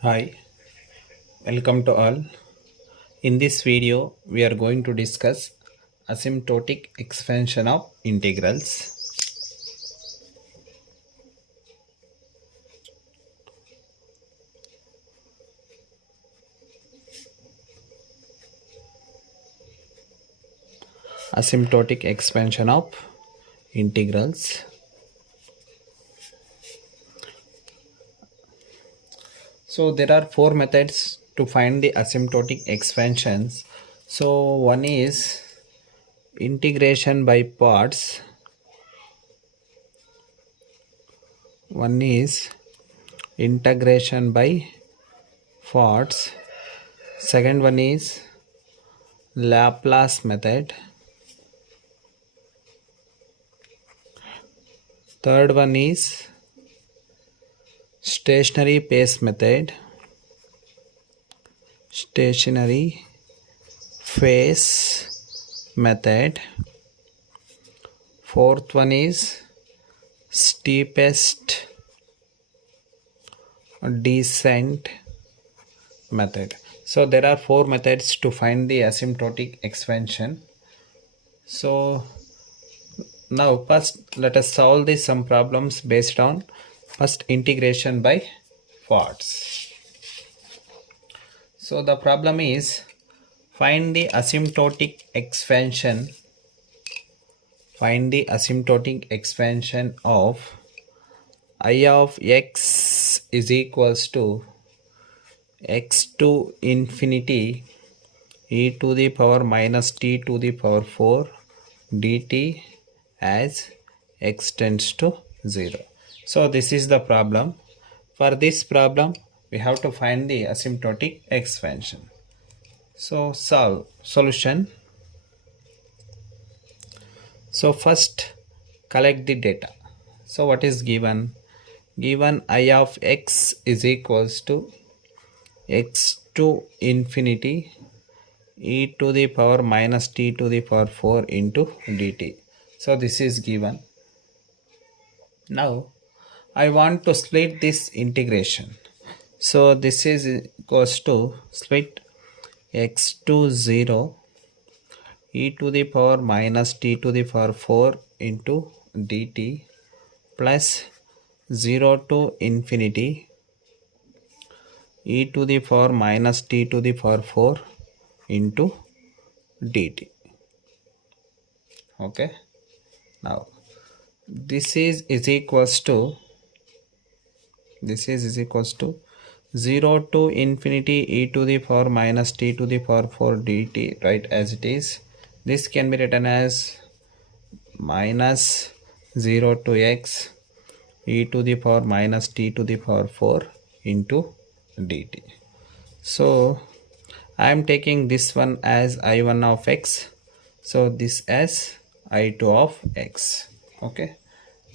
Hi, welcome to all. In this video, we are going to discuss asymptotic expansion of integrals. Asymptotic expansion of integrals. So there are four methods to find the asymptotic expansions. So one is integration by parts. One is integration by parts. Second one is Laplace method. Third one is stationary phase method. Stationary phase method. Fourth one is steepest descent method. So there are four methods to find the asymptotic expansion. So now first let us solve the some problems based on first integration by parts. So the problem is find the asymptotic expansion. Find the asymptotic expansion of I of x is equals to x to infinity e to the power minus t to the power 4 dt as x tends to 0. So this is the problem. For this problem we have to find the asymptotic expansion. So solution. So first collect the data. So what is given? Given I of x is equals to x to infinity e to the power minus t to the power 4 into dt. So this is given. Now I want to split this integration. So this is equals to split x to 0 e to the power minus t to the power 4 into dt plus 0 to infinity e to the power minus t to the power 4 into dt. Okay, now this is equals to 0 to infinity e to the power minus t to the power 4 dt, right, as it is. This can be written as minus 0 to x e to the power minus t to the power 4 into dt. So I am taking this one as I1 of x, so this as I2 of x. Okay,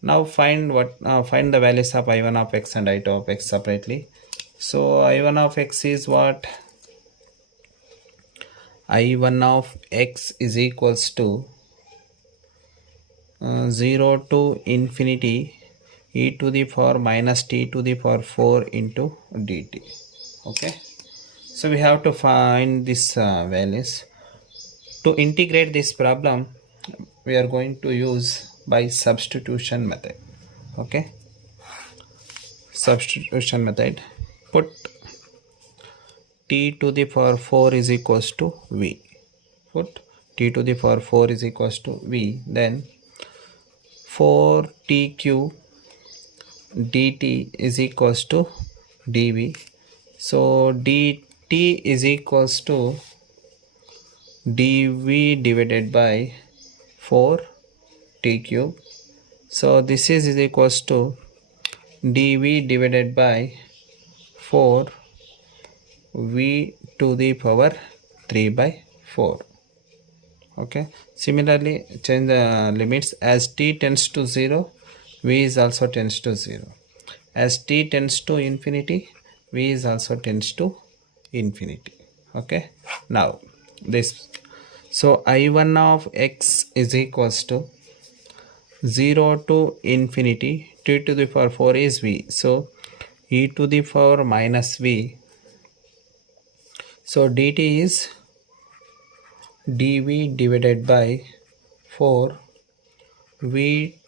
now find the values of I1 of x and I2 of x separately. So I1 of x is what? I1 of x is equals to 0 to infinity e to the power minus t to the power 4 into dt. Okay, so we have to find these values. To integrate this problem we are going to use by substitution method. Okay, substitution method. Put t to the power 4 is equals to v. Put t to the power 4 is equals to v. Then 4tq dt is equals to dv. So dt is equals to dv divided by 4 t cube. So this is equals to dv divided by 4 v to the power 3 by 4. Okay, similarly change the limits. As t tends to 0, v is also tends to 0. As t tends to infinity, v is also tends to infinity. Okay, now this. So I1 of x is equals to 0 to infinity, t to the power 4 is v. So e to the power minus v. So dt is dv divided by 4 v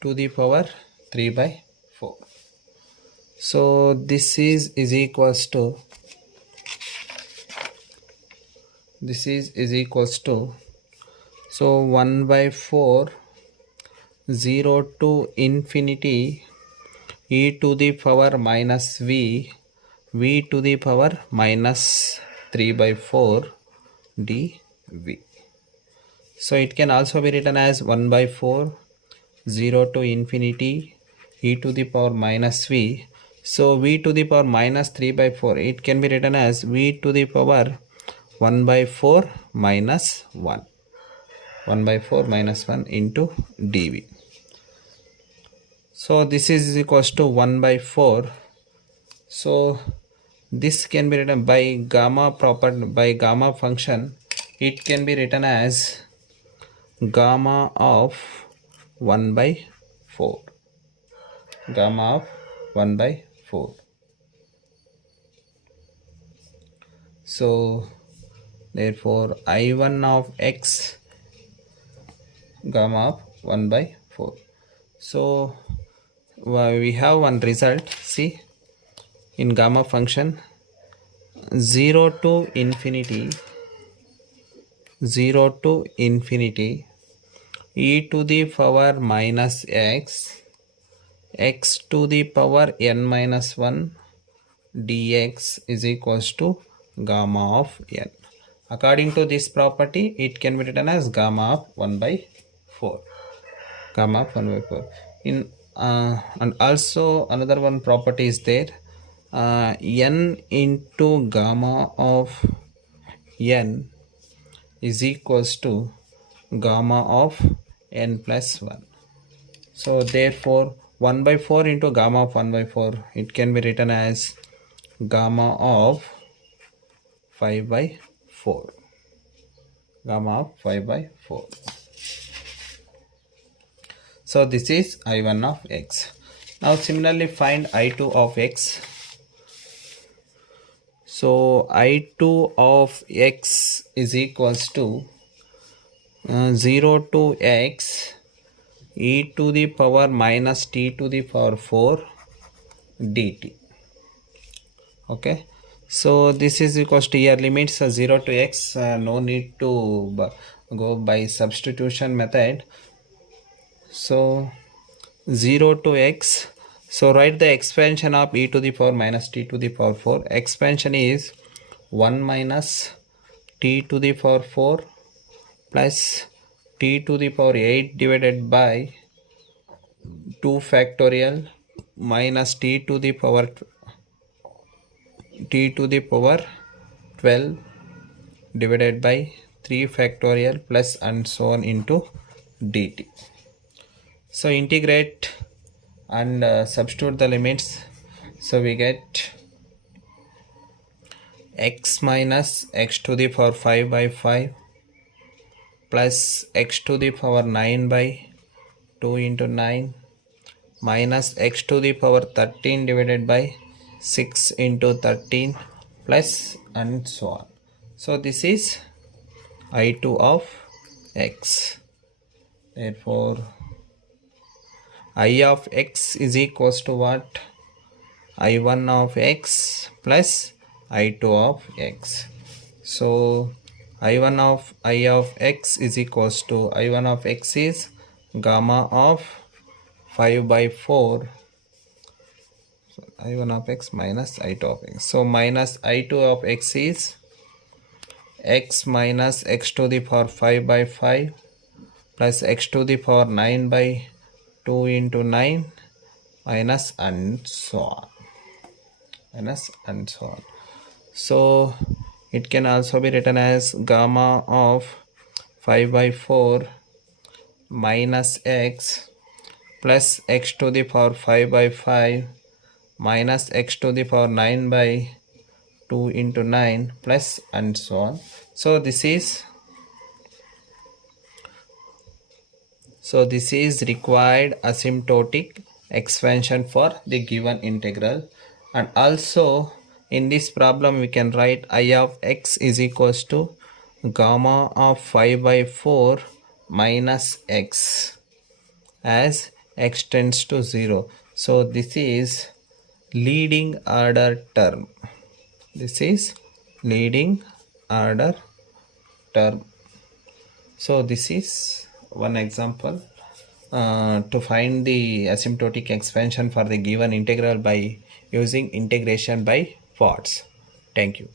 to the power 3 by 4. So this is equals to so 1 by 4 0 to infinity e to the power minus v to the power minus 3 by 4 dv. So it can also be written as 1 by 4 0 to infinity e to the power minus v. So v to the power minus 3 by 4, it can be written as v to the power 1 by 4 minus 1. 1 by 4 minus 1 into dv. So this is equals to 1 by 4. So this can be written by gamma function. It can be written as gamma of 1 by 4. Gamma of 1 by 4. So therefore I1 of x gamma of 1 by 4. So we have one result. See, in gamma function 0 to infinity e to the power minus x to the power n minus 1 dx is equals to gamma of n. According to this property, it can be written as gamma of 1 by 4. Gamma of 1 by 4. And also another one property is there. N into gamma of n is equals to gamma of n plus 1. So therefore 1 by 4 into gamma of 1 by 4, it can be written as gamma of 5 by 4. Gamma of 5 by 4. So this is I1 of x. Now similarly find I2 of x. So I2 of x is equals to 0 to x e to the power minus t to the power 4 dt. Okay. So this is equals to here limits 0 to x. No need to go by substitution method. So 0 to x. So write the expansion of e to the power minus t to the power 4. Expansion is 1 minus t to the power 4 plus t to the power 8 divided by 2 factorial minus t to the power 12 divided by 3 factorial plus and so on into dt. So integrate and substitute the limits. So we get x minus x to the power 5 by 5 plus x to the power 9 by 2 into 9 minus x to the power 13 divided by 6 into 13 plus and so on. So this is I2 of x. Therefore I of x is equals to what? I1 of x plus I2 of x. So I1 of I of x is equals to I1 of x is gamma of 5 by 4. So I1 of x minus I2 of x. So minus I2 of x is x minus x to the power 5 by 5 plus x to the power 9 by 2 into 9 minus and so on. So it can also be written as gamma of 5 by 4 minus x plus x to the power 5 by 5 minus x to the power 9 by 2 into 9 plus and so on. So this is required asymptotic expansion for the given integral. And also in this problem we can write I of x is equals to gamma of 5 by 4 minus x as x tends to 0. So this is leading order term. This is leading order term. So this is one example to find the asymptotic expansion for the given integral by using integration by parts. Thank you.